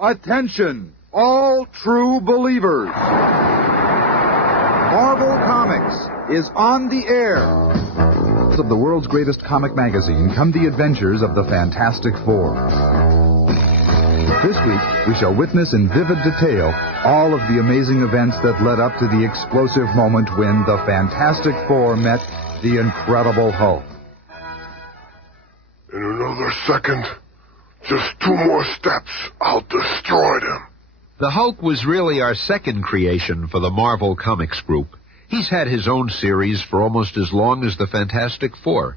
Attention, all true believers. Marvel Comics is on the air. Of the world's greatest comic magazine come the adventures of the Fantastic Four. This week, we shall witness in vivid detail all of the amazing events that led up to the explosive moment when the Fantastic Four met the Incredible Hulk. In another second, just 2 more steps, I'll destroy them. The Hulk was really our second creation for the Marvel Comics group. He's had his own series for almost as long as the Fantastic Four.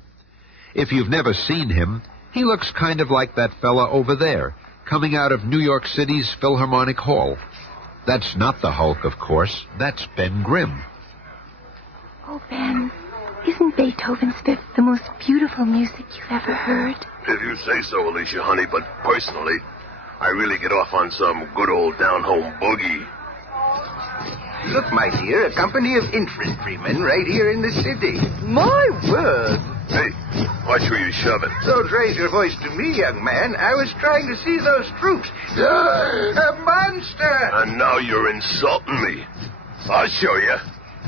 If you've never seen him, he looks kind of like that fella over there, coming out of New York City's Philharmonic Hall. That's not the Hulk, of course. That's Ben Grimm. Oh, Ben, isn't Beethoven's Fifth the most beautiful music you've ever heard? If you say so, Alicia, honey, but personally, I really get off on some good old down-home boogie. Look, my dear, a company of infantrymen right here in the city. My word! Hey, watch where you're shoving. Don't raise your voice to me, young man. I was trying to see those troops. A monster! And now you're insulting me. I'll show you.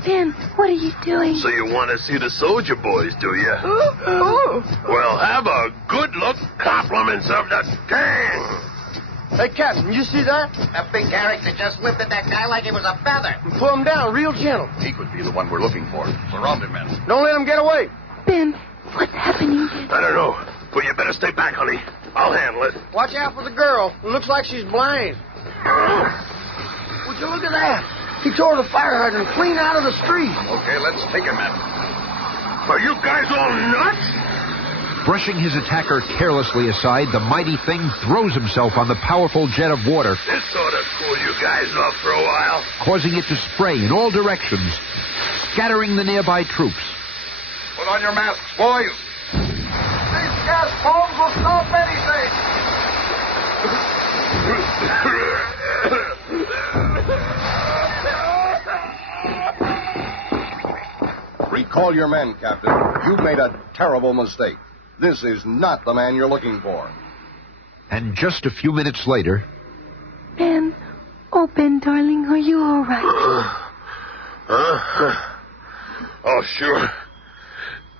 Ben, what are you doing? So you want to see the soldier boys, do you? Oh. Well, have a good look. Compliments of the gang. Hey, Captain, you see that? A big character just lifted that guy like it was a feather. Pull him down real gentle. He could be the one we're looking for. Surround him, men. Don't let him get away. Ben, what's happening? I don't know, but you better stay back, honey. I'll handle it. Watch out for the girl. It looks like she's blind. Would you look at that? He tore the fire hydrant clean out of the street. Okay, let's take him, men. Are you guys all nuts? Brushing his attacker carelessly aside, the mighty thing throws himself on the powerful jet of water, This ought to cool you guys off for a while. causing it to spray in all directions, scattering the nearby troops. Put on your masks, boys. These gas bombs will stop anything. Recall your men, Captain. You've made a terrible mistake. This is not the man you're looking for. And just a few minutes later... Ben, oh, Ben, darling, are you all right? Oh, sure.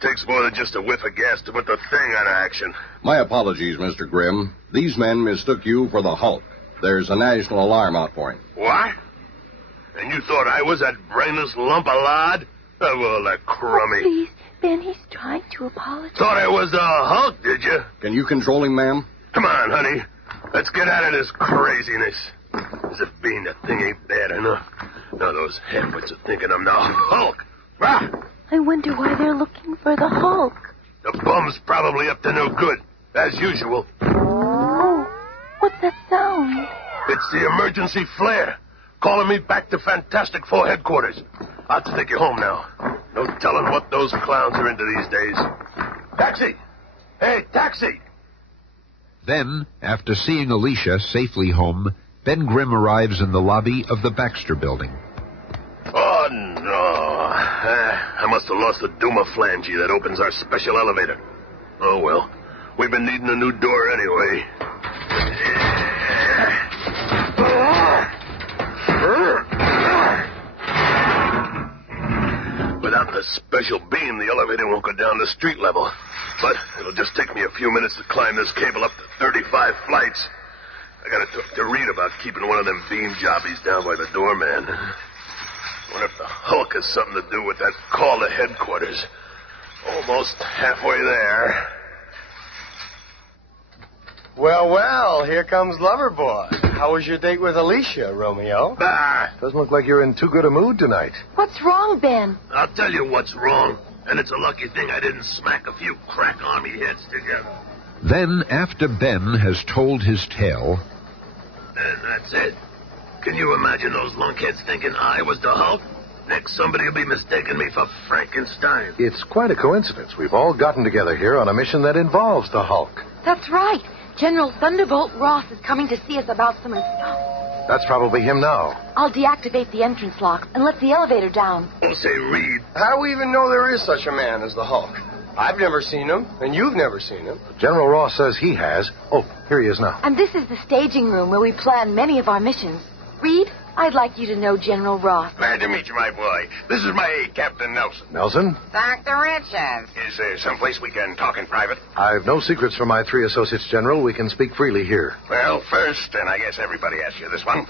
Takes more than just a whiff of gas to put the thing out of action. My apologies, Mr. Grimm. These men mistook you for the Hulk. There's a national alarm out for him. What? And you thought I was that brainless lump of lard? Oh, well, that crummy. Oh, please, Ben, he's trying to apologize. Thought I was the Hulk, did you? Can you control him, ma'am? Come on, honey. Let's get out of this craziness. As if being a thing ain't bad enough. Now those halfwits are thinking I'm the Hulk. Ah! I wonder why they're looking for the Hulk. The bum's probably up to no good, as usual. Oh, what's that sound? It's the emergency flare, calling me back to Fantastic Four headquarters. I'll have to take you home now. No telling what those clowns are into these days. Taxi! Hey, taxi! Then, after seeing Alicia safely home, Ben Grimm arrives in the lobby of the Baxter Building. Oh, no. I must have lost the Duma flange that opens our special elevator. Oh, well. We've been needing a new door anyway. Without the special beam, the elevator won't go down to street level. But it'll just take me a few minutes to climb this cable up to 35 flights. I gotta talk to Reed about keeping one of them beam jobbies down by the doorman. Wonder if the Hulk has something to do with that call to headquarters. Almost halfway there. Well, here comes Loverboy. How was your date with Alicia, Romeo? Bah! Doesn't look like you're in too good a mood tonight. What's wrong, Ben? I'll tell you what's wrong. And it's a lucky thing I didn't smack a few crack army heads together. Then, after Ben has told his tale... And that's it. Can you imagine those lunkheads thinking I was the Hulk? Next, somebody will be mistaking me for Frankenstein. It's quite a coincidence. We've all gotten together here on a mission that involves the Hulk. That's right. General Thunderbolt Ross is coming to see us about some stuff. That's probably him now. I'll deactivate the entrance locks and let the elevator down. Oh, say, Reed. How do we even know there is such a man as the Hulk? I've never seen him, and you've never seen him. General Ross says he has. Oh, here he is now. And this is the staging room where we plan many of our missions. Reed, I'd like you to know General Ross. Glad to meet you, my boy. This is my aide, Captain Nelson. Nelson? Dr. Richards. Is there someplace we can talk in private? I've no secrets from my 3 associates, General. We can speak freely here. Well, first, and I guess everybody asks you this one,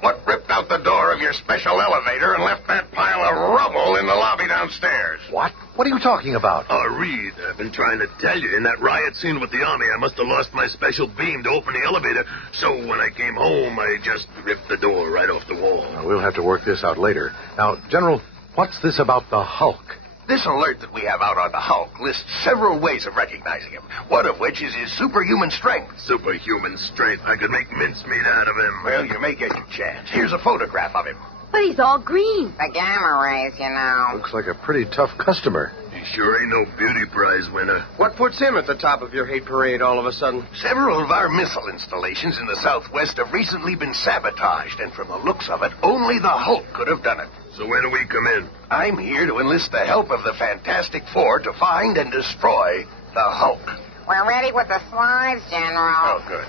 what ripped out the door of your special elevator and left that pile of rubble in the lobby downstairs? What? What are you talking about? Reed, I've been trying to tell you. In that riot scene with the Army, I must have lost my special beam to open the elevator. So when I came home, I just ripped the door right off the wall. Well, we'll have to work this out later. Now, General, what's this about the Hulk? This alert that we have out on the Hulk lists several ways of recognizing him, one of which is his superhuman strength. Superhuman strength. I could make mincemeat out of him. Well, you may get your chance. Here's a photograph of him. But he's all green. The gamma rays, you know. Looks like a pretty tough customer. He sure ain't no beauty prize winner. What puts him at the top of your hate parade all of a sudden? Several of our missile installations in the Southwest have recently been sabotaged, and from the looks of it, only the Hulk could have done it. So when do we come in? I'm here to enlist the help of the Fantastic Four to find and destroy the Hulk. We're ready with the slides, General. Oh, good.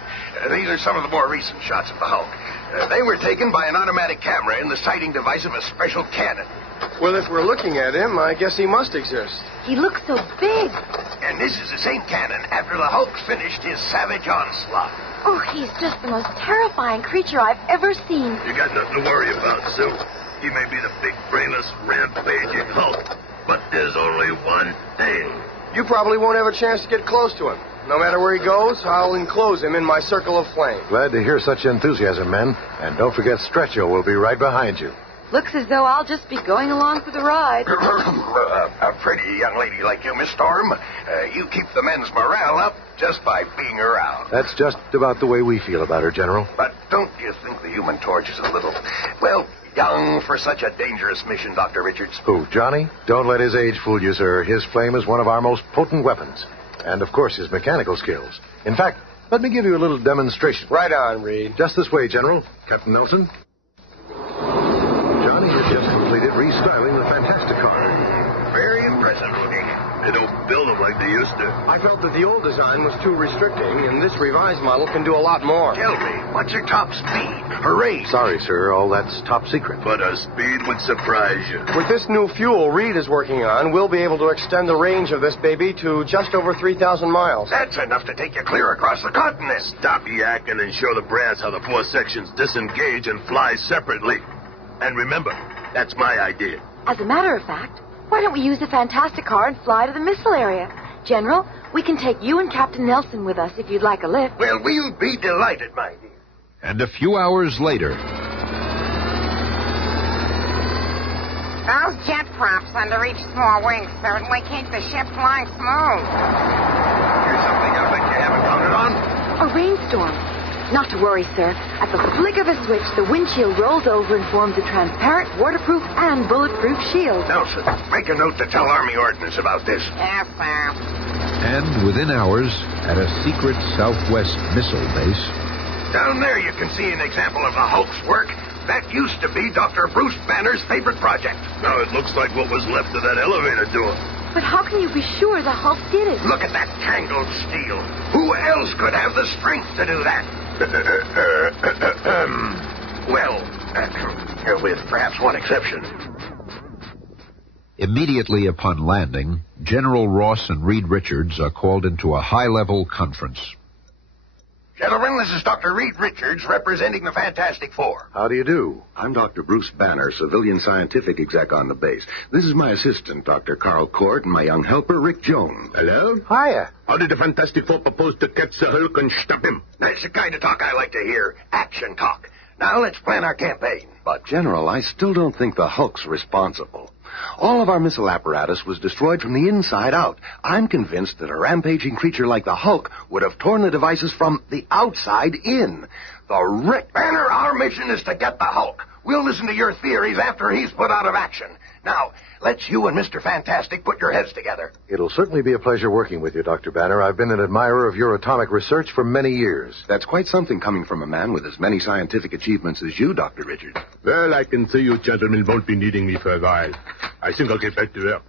These are some of the more recent shots of the Hulk. They were taken by an automatic camera in the sighting device of a special cannon. Well, if we're looking at him, I guess he must exist. He looks so big. And this is the same cannon after the Hulk finished his savage onslaught. Oh, he's just the most terrifying creature I've ever seen. You got nothing to worry about, Sue. He may be the big, brainless, rampaging Hulk, but there's only one thing. You probably won't have a chance to get close to him. No matter where he goes, I'll enclose him in my circle of flame. Glad to hear such enthusiasm, men. And don't forget Stretcho will be right behind you. Looks as though I'll just be going along for the ride. A pretty young lady like you, Miss Storm. You keep the men's morale up just by being around. That's just about the way we feel about her, General. But don't you think the Human Torch is a little, well, young for such a dangerous mission, Dr. Richards? Who, Johnny? Don't let his age fool you, sir. His flame is one of our most potent weapons. And, of course, his mechanical skills. In fact, let me give you a little demonstration. Right on, Reed. Just this way, General. Captain Nelson. Johnny has just completed restyling the Fantastic Car. Very impressive looking. They don't build them like they used to. I felt that the old design was too restricting, and this revised model can do a lot more. Tell me, what's your top speed? Hooray! Sorry, sir. All that's top secret. But a speed would surprise you. With this new fuel Reed is working on, we'll be able to extend the range of this baby to just over 3,000 miles. That's enough to take you clear across the continent. Stop yakking and show the brass how the 4 sections disengage and fly separately. And remember, that's my idea. As a matter of fact, why don't we use the Fantastic Car and fly to the missile area? General, we can take you and Captain Nelson with us if you'd like a lift. Well, we'll be delighted, my dear. And a few hours later, Those jet props under each small wing certainly keep the ship flying smooth. Here's something I bet you haven't counted on. A rainstorm. Not to worry, sir. At the flick of a switch, the windshield rolls over and forms a transparent, waterproof, and bulletproof shield. Nelson, make a note to tell Army Ordnance about this. Yes, sir. and within hours, at a secret Southwest missile base, Down there you can see an example of the Hulk's work. That used to be Dr. Bruce Banner's favorite project. Now it looks like what was left of that elevator door. But how can you be sure the Hulk did it? Look at that tangled steel. Who else could have the strength to do that? With perhaps one exception. immediately upon landing, General Ross and Reed Richards are called into a high-level conference. Gentlemen, this is Dr. Reed Richards representing the Fantastic Four. How do you do? I'm Dr. Bruce Banner, civilian scientific exec on the base. This is my assistant, Dr. Carl Court, and my young helper, Rick Jones. Hello? Hiya. How did the Fantastic Four propose to catch the Hulk and stop him? That's the kind of talk I like to hear. Action talk. Now let's plan our campaign. But, General, I still don't think the Hulk's responsible. All of our missile apparatus was destroyed from the inside out. I'm convinced that a rampaging creature like the Hulk would have torn the devices from the outside in. Rick Banner, our mission is to get the Hulk. We'll listen to your theories after he's put out of action. Now, let's you and Mr. Fantastic put your heads together. It'll certainly be a pleasure working with you, Dr. Banner. I've been an admirer of your atomic research for many years. That's quite something coming from a man with as many scientific achievements as you, Dr. Richards. Well, I can see you gentlemen won't be needing me for a while. I think I'll get back to work.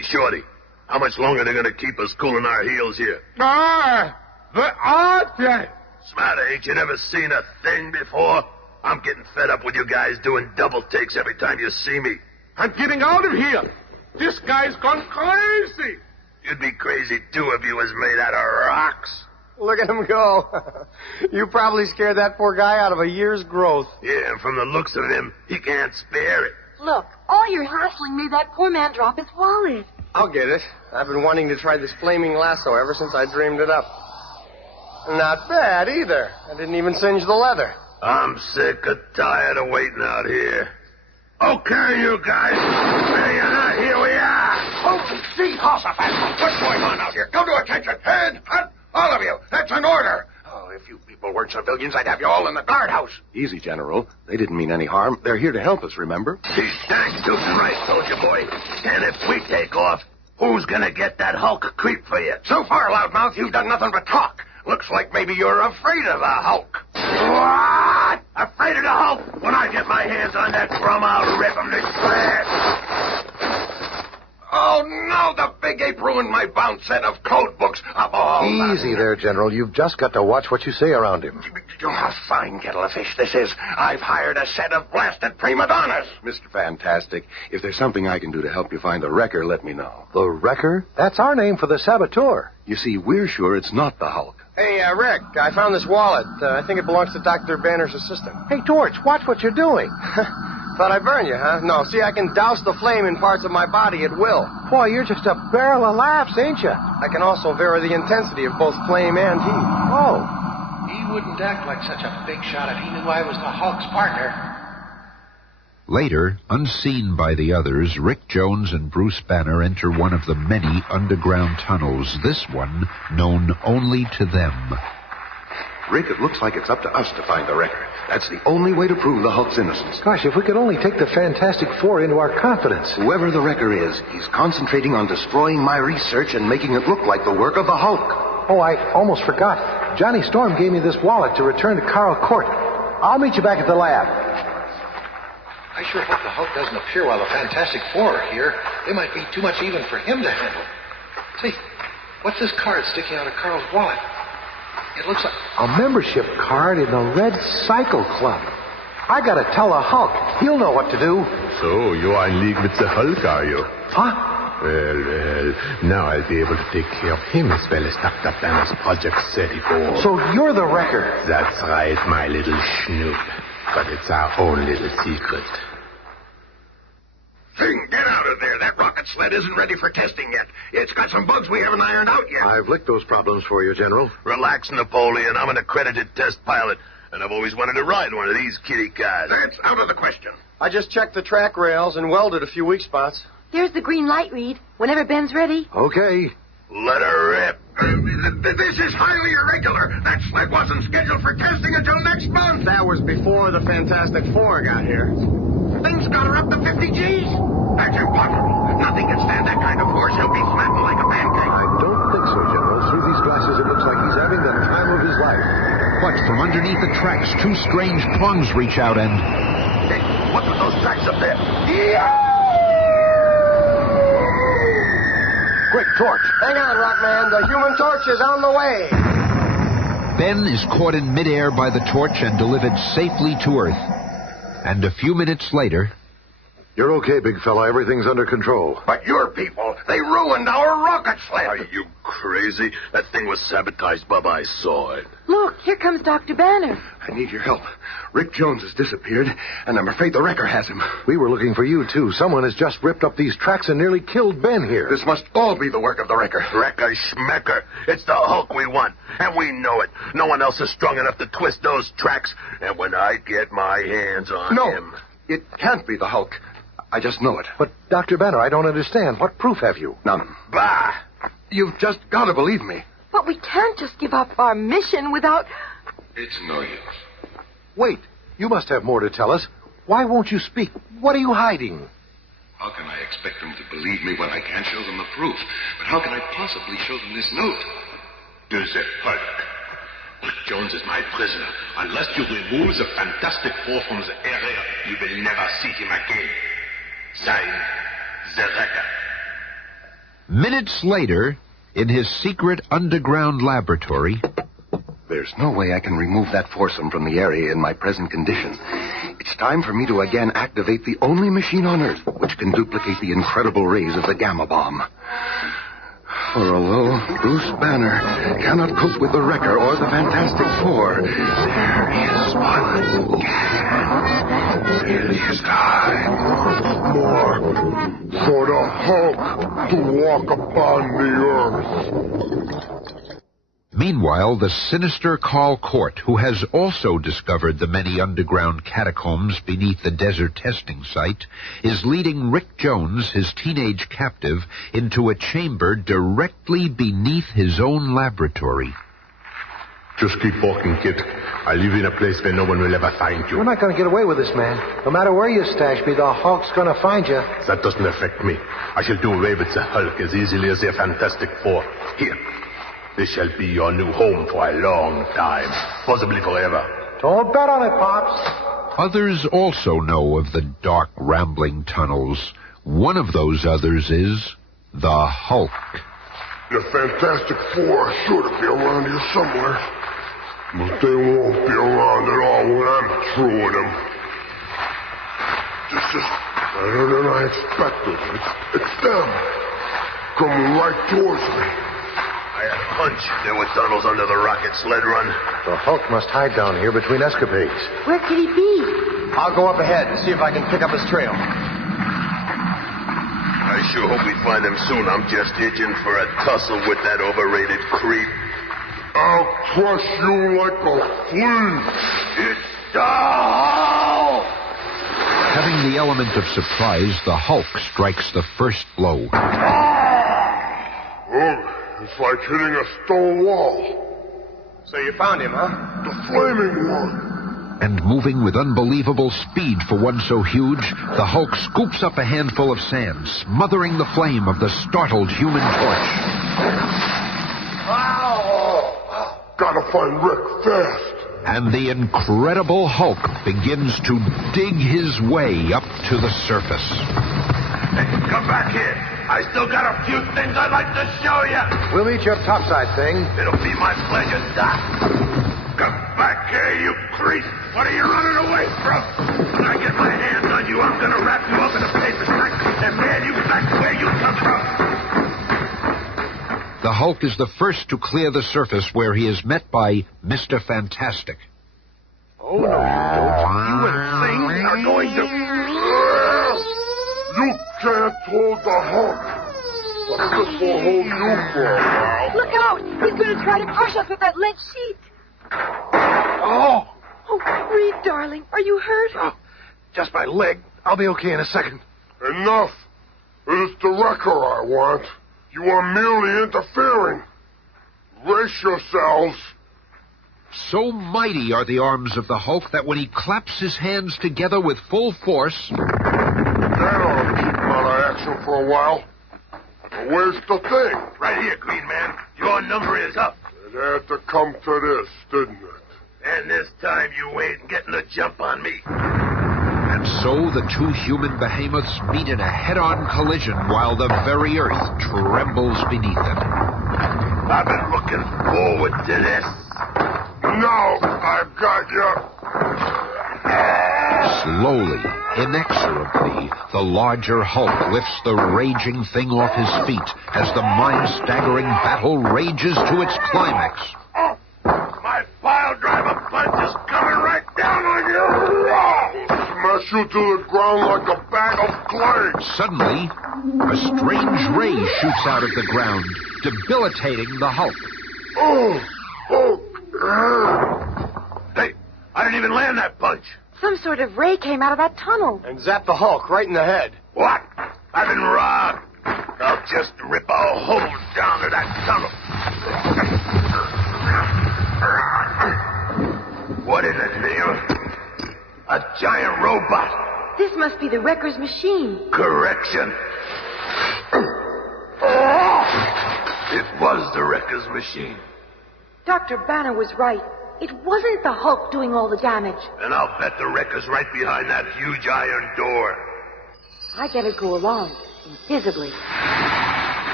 Hey, Shorty, how much longer are they going to keep us cooling our heels here? The object! Smarter, ain't you never seen a thing before? I'm getting fed up with you guys doing double takes every time you see me. I'm getting out of here. This guy's gone crazy. You'd be crazy, too, if you was made out of rocks. Look at him go. You probably scared that poor guy out of a year's growth. Yeah, and from the looks of him, he can't spare it. Look, all your hassling made that poor man drop his wallet. I'll get it. I've been wanting to try this flaming lasso ever since I dreamed it up. Not bad, either. I didn't even singe the leather. I'm sick of tired of waiting out here. Okay, you guys. Ready or not, here we are. Holy Jehoshaphat! What's going on out here? Come to attention. Head, hut, all of you. That's an order. Oh, if you people weren't civilians, I'd have you all in the guardhouse. Easy, General. They didn't mean any harm. They're here to help us, remember? He's dang tootin' right, soldier boy. And if we take off, who's gonna get that Hulk creep for you? So far, loudmouth, you've done nothing but talk. Looks like maybe you're afraid of the Hulk. What? Afraid of the Hulk? When I get my hands on that drum, I'll rip him to shreds. Oh, no, the big ape ruined my bound set of code books. Up all Easy there, General. You've just got to watch what you say around him. Oh, a fine kettle of fish this is. I've hired a set of blasted prima donnas. Mr. Fantastic, if there's something I can do to help you find the wrecker, let me know. The Wrecker? That's our name for the saboteur. You see, we're sure it's not the Hulk. Hey, Rick, I found this wallet. I think it belongs to Dr. Banner's assistant. Hey, Torch, watch what you're doing. Thought I'd burn you, huh? No, see, I can douse the flame in parts of my body at will. Boy, you're just a barrel of laughs, ain't you? I can also vary the intensity of both flame and heat. Oh. He wouldn't act like such a big shot if he knew I was the Hulk's partner. Later, unseen by the others, Rick Jones and Bruce Banner enter one of the many underground tunnels, this one known only to them. Rick, it looks like it's up to us to find the wrecker. That's the only way to prove the Hulk's innocence. Gosh, if we could only take the Fantastic Four into our confidence. Whoever the wrecker is, he's concentrating on destroying my research and making it look like the work of the Hulk. Oh, I almost forgot. Johnny Storm gave me this wallet to return to Carl Court. I'll meet you back at the lab. I sure hope the Hulk doesn't appear while the Fantastic Four are here. They might be too much even for him to handle. Say, what's this card sticking out of Carl's wallet? It looks like a membership card in the Red Cycle Club. I gotta tell the Hulk. He'll know what to do. So, you are in league with the Hulk, are you? Huh? Well, now I'll be able to take care of him as well as Dr. Banner's Project 34. So you're the wrecker? That's right, my little snoop. But it's our own little secret. Thing, get out of there. That rocket sled isn't ready for testing yet. It's got some bugs we haven't ironed out yet. I've licked those problems for you, General. Relax, Napoleon. I'm an accredited test pilot, and I've always wanted to ride one of these kitty cars. That's out of the question. I just checked the track rails and welded a few weak spots. There's the green light, Reed. Whenever Ben's ready. Okay. Let her rip. This is highly irregular. That sled wasn't scheduled for testing until next month. That was before the Fantastic Four got here. Things got her up to 50 G's. That's impossible. Nothing can stand that kind of force. He'll be flattened like a pancake. I don't think so, General. Through these glasses, it looks like he's having the time of his life. But from underneath the tracks, two strange prongs reach out and... Hey, what's with those tracks up there? Quick, Torch. Hang on, Rockman. The Human Torch is on the way. Ben is caught in midair by the torch and delivered safely to Earth. And a few minutes later... You're okay, big fella. Everything's under control. But your people, they ruined our rocket sled. Are you crazy? That thing was sabotaged, Bub. I saw it. Look, here comes Dr. Banner. I need your help. Rick Jones has disappeared, and I'm afraid the wrecker has him. We were looking for you, too. Someone has just ripped up these tracks and nearly killed Ben here. This must all be the work of the wrecker. Wrecker schmecker. It's the Hulk we want, and we know it. No one else is strong enough to twist those tracks, and when I get my hands on him... It can't be the Hulk. I just know it. But, Dr. Banner, I don't understand. What proof have you? None. Bah! You've just got to believe me. But we can't just give up our mission without... It's no use. Wait. You must have more to tell us. Why won't you speak? What are you hiding? How can I expect them to believe me when I can't show them the proof? But how can I possibly show them this note? To the Hulk. Rick Jones is my prisoner. Unless you remove the Fantastic Four from the area, you will never see him again. Signed, The Wrecker. Minutes later, in his secret underground laboratory... There's no way I can remove that foursome from the area in my present condition. It's time for me to again activate the only machine on Earth which can duplicate the incredible rays of the gamma bomb. For although Bruce Banner cannot cope with the Wrecker or the Fantastic Four, there is one can. It is time. More for the Hulk to walk upon the Earth. Meanwhile, the sinister Carl Cort, who has also discovered the many underground catacombs beneath the desert testing site, is leading Rick Jones, his teenage captive, into a chamber directly beneath his own laboratory. Just keep walking, kid. I live in a place where no one will ever find you. We're not going to get away with this, man. No matter where you stash me, the Hulk's going to find you. That doesn't affect me. I shall do away with the Hulk as easily as the Fantastic Four. Here. This shall be your new home for a long time, possibly forever. Don't bet on it, Pops. Others also know of the dark, rambling tunnels. One of those others is the Hulk. The Fantastic Four are sure to be around here somewhere. But they won't be around at all when I'm through with them. This is better than I expected. It's them. Coming right towards me. I had a hunch there were tunnels under the rocket sled run. The Hulk must hide down here between escapades. Where could he be? I'll go up ahead and see if I can pick up his trail. I sure hope we find him soon. I'm just itching for a tussle with that overrated creep. I'll crush you like a flea. It's the Hulk! Having the element of surprise, the Hulk strikes the first blow. It's like hitting a stone wall. So you found him, huh? The flaming one. And moving with unbelievable speed for one so huge, the Hulk scoops up a handful of sand, smothering the flame of the startled Human Torch. Gotta find Rick fast. And the incredible Hulk begins to dig his way up to the surface. Hey, come back here. I still got a few things I'd like to show you. We'll eat your topside thing. It'll be my pleasure, Doc. Come back here, you creep. What are you running away from? When I get my hands on you, I'm going to wrap you up in a paper sack and mail you back where you come from. The Hulk is the first to clear the surface where he is met by Mr. Fantastic. Oh, no, you don't. You and things are going to... You can't hold the Hulk. But this will hold you for a while. Look out! He's going to try to crush us with that lead sheet. Oh! Oh, breathe, darling. Are you hurt? Oh, just my leg. I'll be okay in a second. Enough. It is the Wrecker I want. You are merely interfering. Brace yourselves. So mighty are the arms of the Hulk that when he claps his hands together with full force... That ought to keep him out of action for a while. But where's the thing? Right here, Green Man. Your number is up. It had to come to this, didn't it? And this time you ain't getting a jump on me. And so the two human behemoths meet in a head-on collision while the very earth trembles beneath them. I've been looking forward to this. Now I've got you. Slowly, inexorably, the larger Hulk lifts the raging thing off his feet as the mind-staggering battle rages to its climax. My pile driver punch is coming right down on you. Smash you to the ground like a bag of clay. Suddenly, a strange ray shoots out of the ground, debilitating the Hulk. Hey, I didn't even land that punch. Some sort of ray came out of that tunnel. And zapped the Hulk right in the head. What? I've been robbed. I'll just rip a hole down to that tunnel. What is it, Neil? A giant robot. This must be the Wrecker's machine. Correction. It was the Wrecker's machine. Dr. Banner was right. It wasn't the Hulk doing all the damage. And I'll bet the Wrecker's right behind that huge iron door. I better go along, invisibly.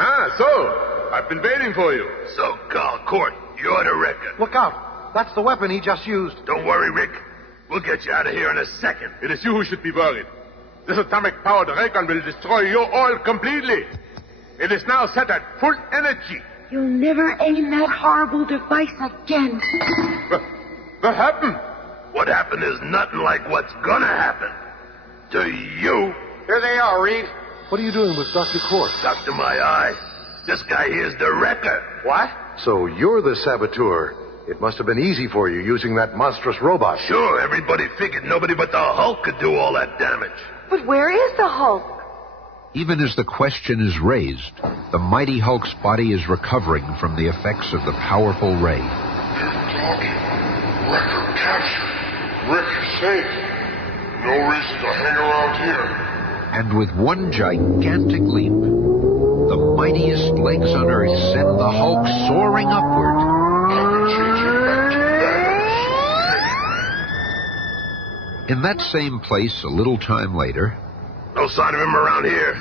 Ah, so, I've been waiting for you. So, Carl Court, you're the wrecker. Look out. That's the weapon he just used. Don't worry, Rick. We'll get you out of here in a second. It is you who should be worried. This atomic-powered ray gun will destroy you all completely. It is now set at full energy. You'll never aim that horrible device again. What happened? What happened is nothing like what's gonna happen. To you. Here they are, Reed. What are you doing with Dr. Court? Doctor My Eye. This guy here's the wrecker. What? So you're the saboteur. It must have been easy for you using that monstrous robot. Sure, everybody figured nobody but the Hulk could do all that damage. But where is the Hulk? Even as the question is raised, the mighty Hulk's body is recovering from the effects of the powerful ray. They're talking. Wrecker captured. Rick is safe. No reason to hang around here. And with one gigantic leap, the mightiest legs on Earth send the Hulk soaring upward. In that same place, a little time later... No sign of him around here.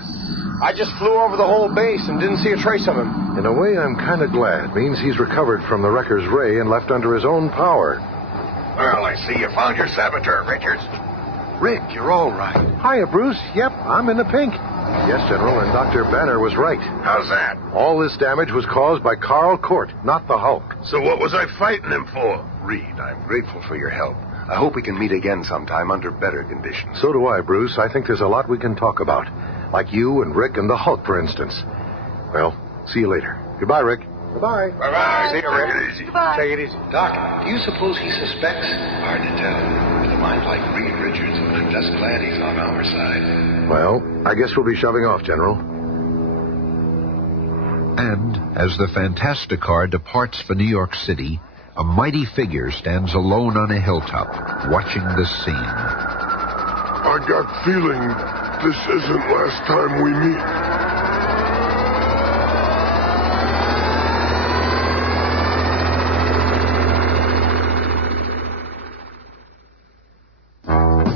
I just flew over the whole base and didn't see a trace of him. In a way, I'm kind of glad. Means he's recovered from the wrecker's ray and left under his own power. Well, I see you found your saboteur, Richards. Rick, you're all right. Hiya, Bruce. Yep, I'm in the pink. Yes, General, and Dr. Banner was right. How's that? All this damage was caused by Carl Court, not the Hulk. So what was I fighting him for? Reed, I'm grateful for your help. I hope we can meet again sometime under better conditions. So do I, Bruce. I think there's a lot we can talk about. Like you and Rick and the Hulk, for instance. Well, see you later. Goodbye, Rick. Goodbye. Bye-bye. See you, Rick. Take it easy. Goodbye. Take it easy. Doc, do you suppose he suspects? Hard to tell. With a mind like Reed Richards, I'm just glad he's on our side. Well, I guess we'll be shoving off, General. And as the Fantastic Car departs for New York City, a mighty figure stands alone on a hilltop, watching the scene. I got feeling this isn't last time we meet.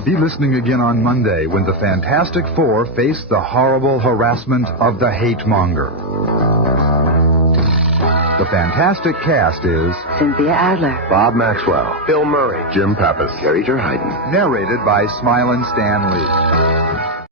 Be listening again on Monday when the Fantastic Four face the horrible harassment of the hate monger. The Fantastic cast is Cynthia Adler, Bob Maxwell, Bill Murray, Jim Pappas, Gary Terheiden. narrated by Smilin' Stan Lee.